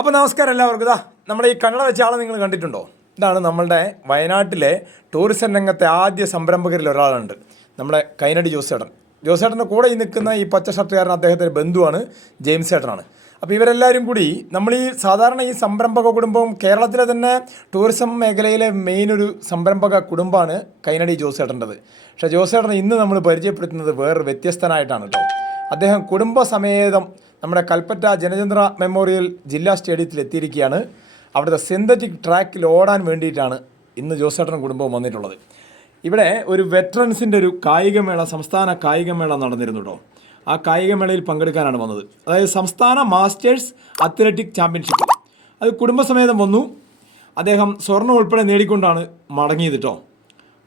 അപ്പോൾ നമസ്കാരം എല്ലാവർക്കും. ഇതാ നമ്മുടെ ഈ കണ്ണട വെച്ച ആളെ നിങ്ങൾ കണ്ടിട്ടുണ്ടോ? ഇതാണ് നമ്മളുടെ വയനാട്ടിലെ ടൂറിസം രംഗത്തെ ആദ്യ സംരംഭകരിൽ ഒരാളുണ്ട്, നമ്മുടെ കൈനടി ജോസേട്ടൻ്റെ കൂടെ ഈ നിൽക്കുന്ന ഈ പച്ച ഷർട്ടുകാരൻ അദ്ദേഹത്തിൻ്റെ ബന്ധുവാണ്, ജെയിംസ് ചേട്ടനാണ്. അപ്പോൾ ഇവരെല്ലാവരും കൂടി നമ്മൾ ഈ സാധാരണ ഈ സംരംഭക കുടുംബം കേരളത്തിലെ തന്നെ ടൂറിസം മേഖലയിലെ മെയിൻ ഒരു സംരംഭക കുടുംബമാണ് കൈനടി ജോസേട്ടൻ്റെത്. പക്ഷേ ജോസേട്ടനെ ഇന്ന് നമ്മൾ പരിചയപ്പെടുത്തുന്നത് വേറൊരു വ്യത്യസ്തനായിട്ടാണ് കേട്ടോ. അദ്ദേഹം കുടുംബസമേതം നമ്മുടെ കൽപ്പറ്റ ജനചന്ദ്ര മെമ്മോറിയൽ ജില്ലാ സ്റ്റേഡിയത്തിൽ എത്തിയിരിക്കുകയാണ്. അവിടുത്തെ സിന്തറ്റിക് ട്രാക്കിൽ ഓടാൻ വേണ്ടിയിട്ടാണ് ഇന്ന് ജോസേട്ടനും കുടുംബവും വന്നിട്ടുള്ളത്. ഇവിടെ ഒരു വെറ്ററൻസിൻ്റെ ഒരു കായികമേള, സംസ്ഥാന കായികമേള നടന്നിരുന്നു കേട്ടോ. ആ കായികമേളയിൽ പങ്കെടുക്കാനാണ് വന്നത്. അതായത് സംസ്ഥാന മാസ്റ്റേഴ്സ് അത്ലറ്റിക് ചാമ്പ്യൻഷിപ്പ്. അത് കുടുംബസമേതം വന്നു. അദ്ദേഹം സ്വർണ്ണം ഉൾപ്പെടെ നേടിക്കൊണ്ടാണ് മടങ്ങിയത് കേട്ടോ.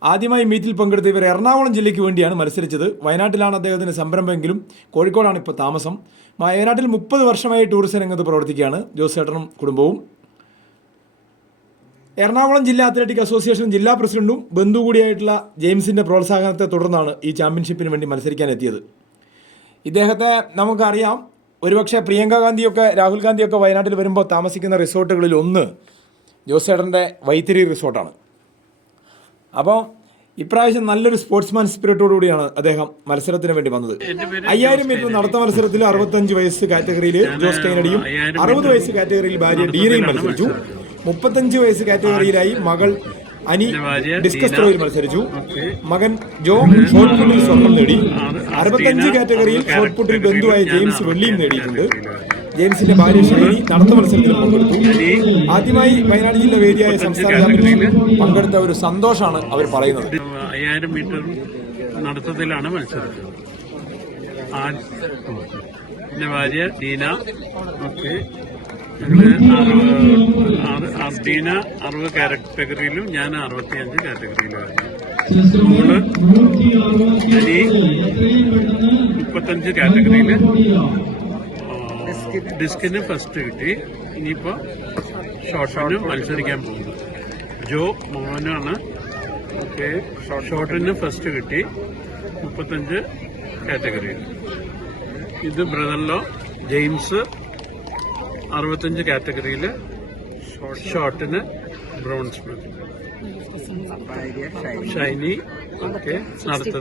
ആദ്യമായി മീറ്റിൽ പങ്കെടുത്ത ഇവർ എറണാകുളം ജില്ലയ്ക്ക് വേണ്ടിയാണ് മത്സരിച്ചത്. വയനാട്ടിലാണ് അദ്ദേഹത്തിൻ്റെ സംരംഭമെങ്കിലും കോഴിക്കോടാണ് ഇപ്പോൾ താമസം. വയനാട്ടിൽ 30 വർഷമായി ടൂറിസം രംഗത്ത് പ്രവർത്തിക്കുകയാണ് ജോസേട്ടനും കുടുംബവും. എറണാകുളം ജില്ലാ അത്ലറ്റിക് അസോസിയേഷൻ ജില്ലാ പ്രസിഡന്റും ബന്ധു കൂടിയായിട്ടുള്ള ജെയിംസിൻ്റെ പ്രോത്സാഹനത്തെ തുടർന്നാണ് ഈ ചാമ്പ്യൻഷിപ്പിന് വേണ്ടി മത്സരിക്കാൻ എത്തിയത്. ഇദ്ദേഹത്തെ നമുക്കറിയാം, ഒരുപക്ഷെ പ്രിയങ്ക ഗാന്ധിയൊക്കെ രാഹുൽ ഗാന്ധിയൊക്കെ വയനാട്ടിൽ വരുമ്പോൾ താമസിക്കുന്ന റിസോർട്ടുകളിൽ ഒന്ന് ജോസേട്ടൻ്റെ വൈത്തിരി റിസോർട്ടാണ്. അപ്പോൾ ഇപ്രാവശ്യം നല്ലൊരു സ്പോർട്സ്മാൻ സ്പിരിറ്റോടുകൂടിയാണ് അദ്ദേഹം മത്സരത്തിന് വേണ്ടി വന്നത്. 5000 മീറ്റർ നടത്ത മത്സരത്തിൽ 65 വയസ്സ് കാറ്റഗറിയിൽ ജോസ് കൈനടിയും 60 വയസ്സ് കാറ്റഗറിയിൽ ഭാര്യ ഡീനയും മത്സരിച്ചു. 35 വയസ്സ് കാറ്റഗറിയിലായി മകൾ അനി ഡിസ്കസ് ത്രോയിൽ മത്സരിച്ചു. മകൻ ജോ ഷോട്ട് പുട്ടിൽ സ്വർണം നേടി. 65 കാറ്റഗറിയിൽ ഷോട്ട് പുട്ടിൽ ബന്ധുവായ ജെയിംസ് വെള്ളിയും നേടിയിട്ടുണ്ട്. ജെയിംസിന്റെ ഭാര്യ ഷൈനി നടത്ത മത്സരത്തിൽ പങ്കെടുത്തു. ആദ്യമായി വയനാട് ജില്ല വേദിയായ സംസ്ഥാന ചാമ്പ്യൻഷിപ്പിൽ പങ്കെടുത്ത ഒരു സന്തോഷമാണ് അവർ പറയുന്നത്. 5000 മീറ്റർ നടത്തത്തിലാണ് മത്സരം. എന്റെ ഭാര്യ ഡീന, ഡീന 60 കാറ്റഗറിയിലും ഞാൻ 65 കാറ്റഗറിയിലുമായിരുന്നു. മോള് അനി 35 കാറ്റഗറിയില് ഡിസ്കിന് ഫസ്റ്റ് കിട്ടി. ഇനിയിപ്പോ ഷോട്ടിന് മത്സരിക്കാൻ പോകുന്നു. ജോ മോഹനാണ്. ഷോട്ടിന് ഫസ്റ്റ് കിട്ടി 35 കാറ്റഗറിയിൽ. ഇത് ബ്രദറിലോ ജെയിംസ് 65 കാറ്റഗറിയിൽ ഷോട്ടിന് ബ്രോൺസ് മെഡൽ. ഷൈനി നടത്ത